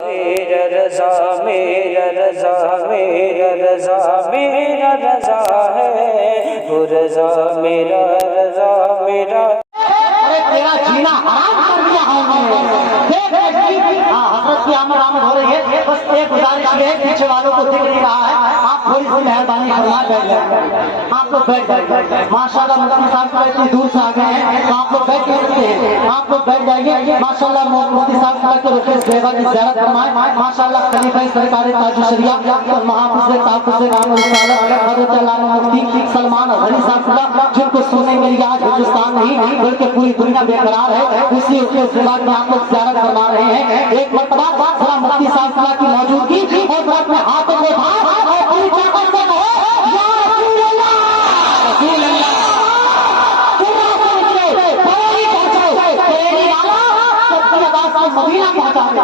میرا رضا میرا رضا میرا رضا میرا رضا ہے وہ رضا میرا رضا میرا تیرا جینا حرام کر دیا ہے حضرت کی آمد ہو رہی ہے. بس ایک گزارش ہے پیچھے والوں کو دیکھ نہیں رہا ہے آپ تھوڑی سی مہربانی فرما بیٹھ جائیں. آپ لوگ بیٹھ جائیے. ماشاء اللہ مفتی صاحب کو اتنی دور سے آ گئے ہیں تو آپ لوگ بیٹھ سکتے ہیں. آپ لوگ بیٹھ جائیے. ماشاء اللہ مفتی صاحب کو رخصت بیگا کی زیارت فرمائے. ماشاء اللہ خلیفہ سرکار تاج الشریعہ اور محافظ تحفظ کام رسالہ حضرت علامہ مفتی سلمان غنی صاحب جن کو سونے کے لیے آج ہندوستان نہیں بلکہ پوری دنیا بے قرار ہے اسی کے بعد میں آپ لوگ زیارت فرما رہے ہیں. ایک مرتبہ سلام مفتی صاحب کی موجودگی اور اپنے ہاتھوں کو اٹھا اور پوری طاقت سے کہو یا رسول اللہ رسول اللہ پورا سمجھے بریلی پہنچو بریلی والا سب کی آواز کو مدینہ پہنچا دے.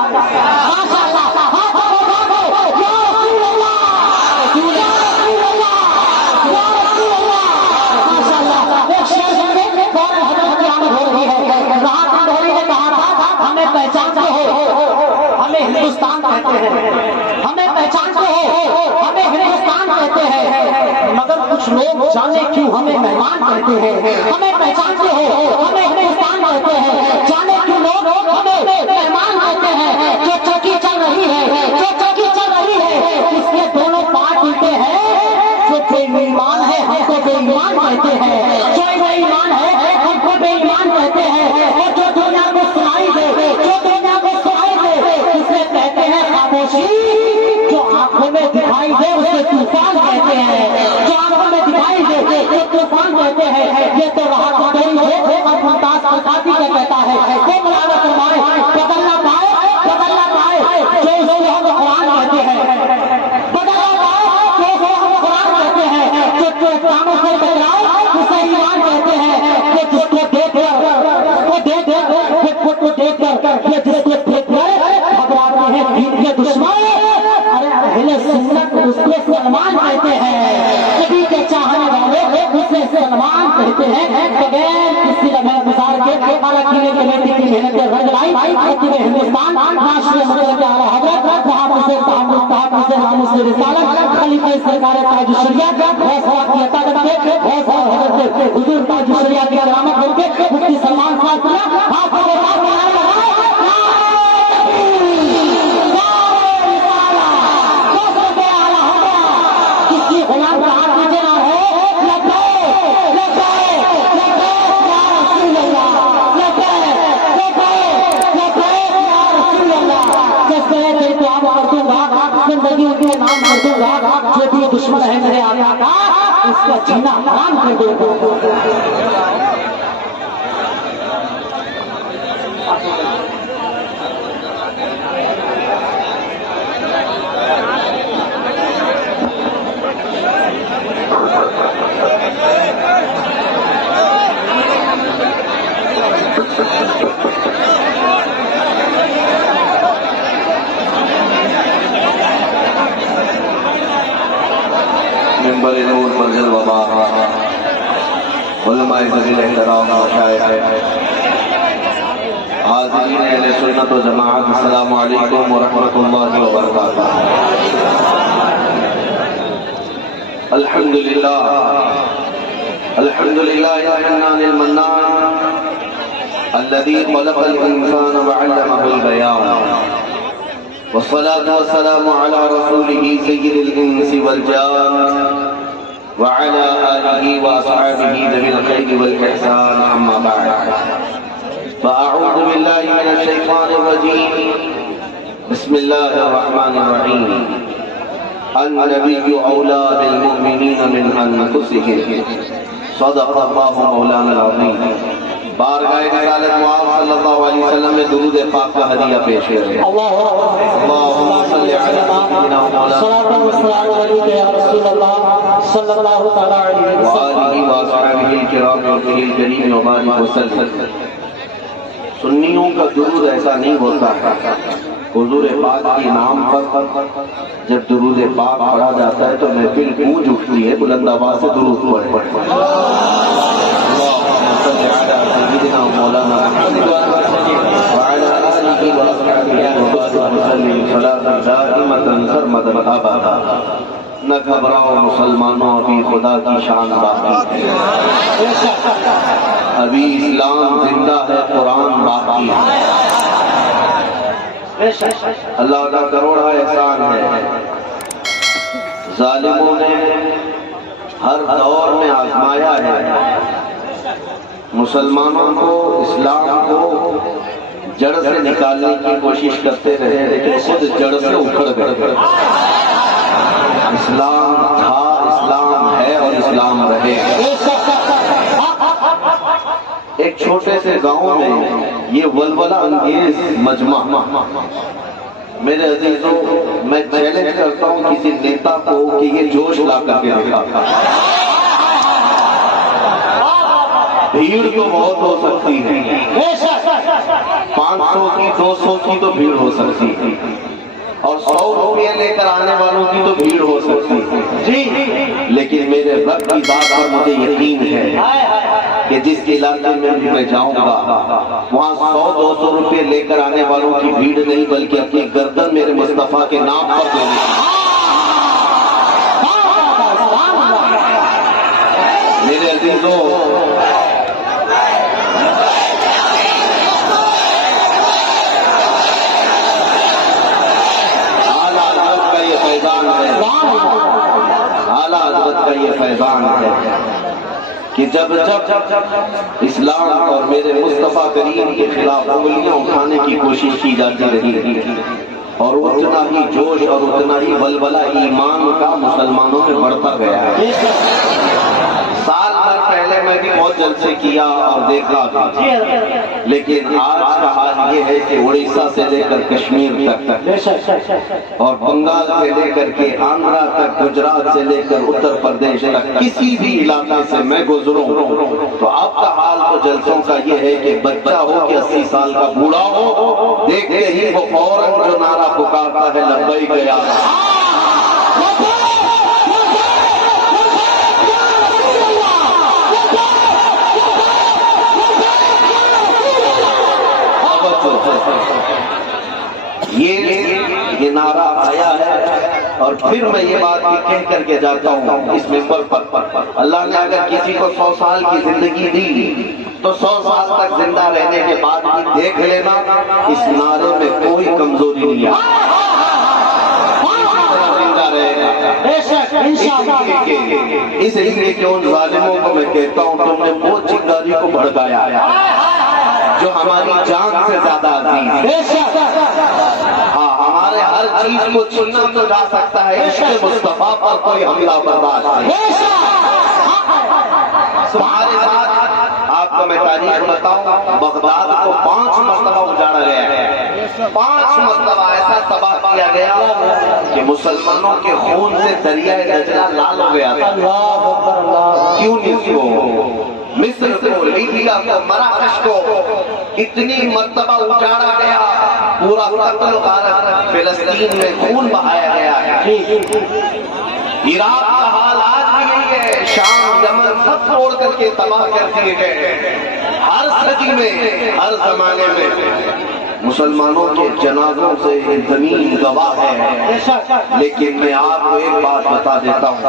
ماشاء اللہ ہاتھوں کو اٹھا دو یا رسول اللہ رسول اللہ یا رسول اللہ. ماشاء اللہ ایک شعر سنیں فوراً حضرت کی آمد ہو رہی ہے. راحت اندھوری نے کہا تھا ہمیں پہچانتے ہو ہمیں ہندوستان کہتے ہیں ہمیں پہچانتے ہو ہمیں ہندوستان کہتے ہیں مگر کچھ لوگ جانے کیوں ہمیں مہمان کہتے ہیں. ہمیں پہچانتے ہو ہمیں ہندوستان کہتے ہیں جانے کیوں لوگ ہمیں مہمان کہتے ہیں. جو چکی چل رہی ہے جو چکی چل رہی ہے اس کے دونوں پارٹ الٹے ہیں. جو بے ایمان ہے ہم کو بے ایمان کہتے ہیں. جو بے ایمان ہے ہم کو بے ایمان کہتے ہیں. اور جو دنیا کو سنائی دے جو دنیا کو سنائی دے اسے کہتے ہیں خاموشی. جو آنکھوں میں دکھائی دے اسے طوفان کہتے ہیں. جو آنکھوں میں دکھائی دے اسے طوفان کہتے ہیں. یہ تو راحت اندھوری ہے اور ممتاز پرسادی کا کہتا ہے وہ مولانا فرمائے بدلنا پائے جو اس کو ہم قرآن کہتے ہیں بدلنا پائے جو اس کو ہم قرآن کہتے ہیں. جو کاموں سے ٹکراؤ اسے ایمان کہتے ہیں. یہ جس کو دیکھ کر یہ جس کو دیکھ کر گھبراتے ہیں دین کے دشمن. ارے اہل سنت اس کو سلمان کہتے ہیں. نبی کے چاہنے والے اسے سلمان کہتے ہیں. بغیر کسی لمحہ گزار کے حالانکہ کی بیٹی کی محنت سے رنگ لائی وطن ہندوستان ناشر مدرسہ اعلیٰ حضرت محافظ تحفظ ناموس رسالت خلیفہ سرکار تاج الشریعہ حوصلہ کی عطا کرتے حضرت حضور تاج الشریعہ کی کرامت کر کے مفتی سلمان صاحب آپ کو جو بھی دشمن ہے میرے آقا کا اس کا جینا حرام کر دو. منبر نور منزل وبا علماء فضیل احترام مشائخ حاضرین اہل سنت و جماعت السلام علیکم ورحمۃ اللہ وبرکاتہ. الحمدللہ الحمدللہ المنان الذي خلق الانسان وعلمه البيان والصلاة والسلام على رسوله سيد الإنس والجان وعلى آله وأصحابه ذوي الخير والإحسان أما بعد فأعوذ بالله من الشيطان الرجيم بسم الله الرحمن الرحيم النبي أولى بالمؤمنين من أنفسهم صدق الله مولانا العظيم. بارگاہ رسالت معاذ صلی اللہ علیہ وسلم میں درود پاک کا ہدیہ پیش ہے. اللہم صلی علی سیدنا مولانا صلاۃ و سلام علیک یا رسول اللہ صلی اللہ تعالی علیہ وسلم وآلہ وصحبہ الکرام الکریم وبارک وسلم. سنیوں کا درود ایسا نہیں ہوتا ہے. حضور پاک کے نام پر جب درود پاک پڑھا جاتا ہے تو محفل گونج اٹھتی ہے. بلند آواز سے درود پڑھیں. اللہم صلی علی سیدنا مولانا محمد وعلی آلہ نہ گھبراؤ مسلمانوں، ابھی خدا کی شان باقی ہے، ابھی اسلام زندہ ہے، قرآن باقی ہے۔ اللہ کا کروڑا احسان ہے، ظالموں نے ہر دور میں آزمایا ہے، مسلمانوں کو، اسلام کو جڑ سے نکالنے کی کوشش کرتے رہے، لیکن خود جڑ سے اکھڑ گئے۔ اسلام تھا، اسلام ہے اور اسلام رہے گا۔ ایک چھوٹے سے گاؤں میں یہ ولولہ انگیز مجمع، میرے عزیزوں میں چیلنج کرتا ہوں کسی نیتا کو کہ یہ جوش لا کر کے دکھا۔ بھیڑ تو بہت ہو سکتی ہے، 500 کی 200 کی تو بھیڑ ہو سکتی ہے، اور 100 روپیہ لے کر آنے والوں کی تو بھیڑ ہو سکتی ہے جی، لیکن میرے رب کی بات پر مجھے یقین ہے کہ جس علاقے میں بھی میں جاؤں گا وہاں 100-200 روپے لے کر آنے والوں کی بھیڑ نہیں، بلکہ اپنی گردن میرے مصطفیٰ کے نام پر دینے کی۔ میرے عزیزوں، اعلیٰ حضرت کا یہ فیضان ہے کہ جب اسلام اور میرے مصطفیٰ کریم کے خلاف انگلیاں اٹھانے کی کوشش کی جاتی رہی، اور اتنا ہی جوش اور اتنا ہی ولولہ ایمان کا مسلمانوں میں بڑھتا گیا ہے۔ سال بھر پہلے میں بھی بہت جلسے کیا اور دیکھا تھا، لیکن آج کا حال یہ ہے کہ اڑیسہ سے لے کر کشمیر تک اور بنگال سے لے کر کے آندھرا تک، گجرات سے لے کر اتر پردیش تک، کسی بھی علاقے سے میں گزروں تو اب کا حال تو جلسوں کا یہ ہے کہ بچہ ہو کہ 80 سال کا بوڑھا ہو، دیکھتے ہی وہ فوراً جو نعرہ پکارتا ہے لبیک یا رسول اللہ۔ یہ نعرہ آیا ہے، اور پھر میں یہ بات بھی کہہ کر کے جاتا ہوں اس ممبر پر، اللہ نے اگر کسی کو 100 سال کی زندگی دی تو 100 سال تک زندہ رہنے کے بعد بھی دیکھ لینا اس نعرے میں کوئی کمزوری نہیں ہے، زندہ رہے گا۔ اس لیے کہ ان ظالموں کو میں کہتا ہوں تم نے وہ چنگاری کو بھڑکایا جو ہماری جان سے زیادہ عزیز ہے۔ ہاں، ہمارے ہر چیز کو چھینا تو جا سکتا ہے، عشق مصطفیٰ پر کوئی حملہ برداشت نہیں۔ تمہارے ساتھ آپ کو میں تاریخ بتاؤں، بغداد کو 5 مرتبہ اجاڑا گیا ہے، 5 مرتبہ ایسا تباہ کیا گیا کہ مسلمانوں کے خون سے دریائے دجلہ لال ہو گیا تھا۔ تیونس کو، مصر کو، لیبیا کو، مراکش کو اتنی مرتبہ اجاڑا گیا، پورا قتل و غارت فلسطین میں خون بہایا گیا ہے۔ عراق کا حال آج بھی یہی ہے، شام، یمن سب چھوڑ کر کے تباہ کر دیے گئے۔ ہر صدی میں، ہر زمانے میں مسلمانوں کے جنازوں سے یہ زمین گواہ ہے، لیکن میں آپ کو ایک بات بتا دیتا ہوں،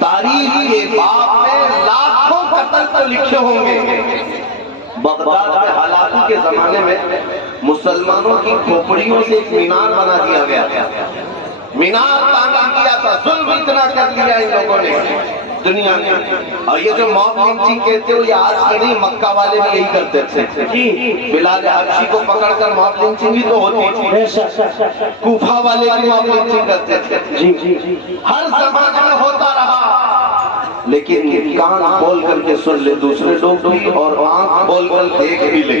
تاریخ کے باب میں لاکھوں قتل تو لکھے ہوں گے۔ بغداد میں حالات کے زمانے میں مسلمانوں کی کھوپڑیوں سے ایک مینار بنا دیا گیا تھا، مینار تعمیر کیا تھا، ظلم اتنا کر لیا ان لوگوں نے دنیا میں۔ اور یہ جو موب لنچنگ کہتے ہو یہ آج کی نہیں، مکہ والے بھی یہی کرتے تھے۔ بلال حبشی کو پکڑ کر موب لنچنگ بھی تو ہوتی تھی، کوفہ والے بھی موب لنچنگ کرتے تھے، ہر زمانے میں ہوتا رہا۔ لیکن کان کھول کر کے سن لے دوسرے لوگ بھی، اور آنکھ کھول کر دیکھ بھی لے،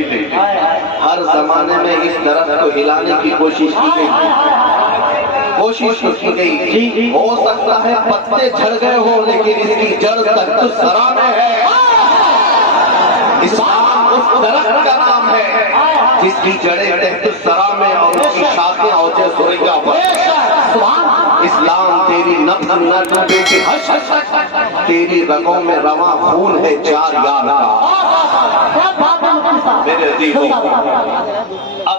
ہر زمانے میں اس درخت کو ہلانے کی کوشش کی گئی، کوشش کی گئی۔ ہو سکتا ہے پتے جھڑ گئے ہوں، لیکن اس کی جڑ تک تو سرا میں ہے۔ اسلام اس درخت کا نام ہے جس کی جڑیں تحت سرا میں اور اس کی شاخیں اوجے سریا پر۔ اسلام تیری نبض نہ ڈوبے کہ ہش ہش، تیری رگوں میں رواں خون ہے 4 یار کا۔ میرے عزیزوں، اب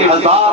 1000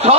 100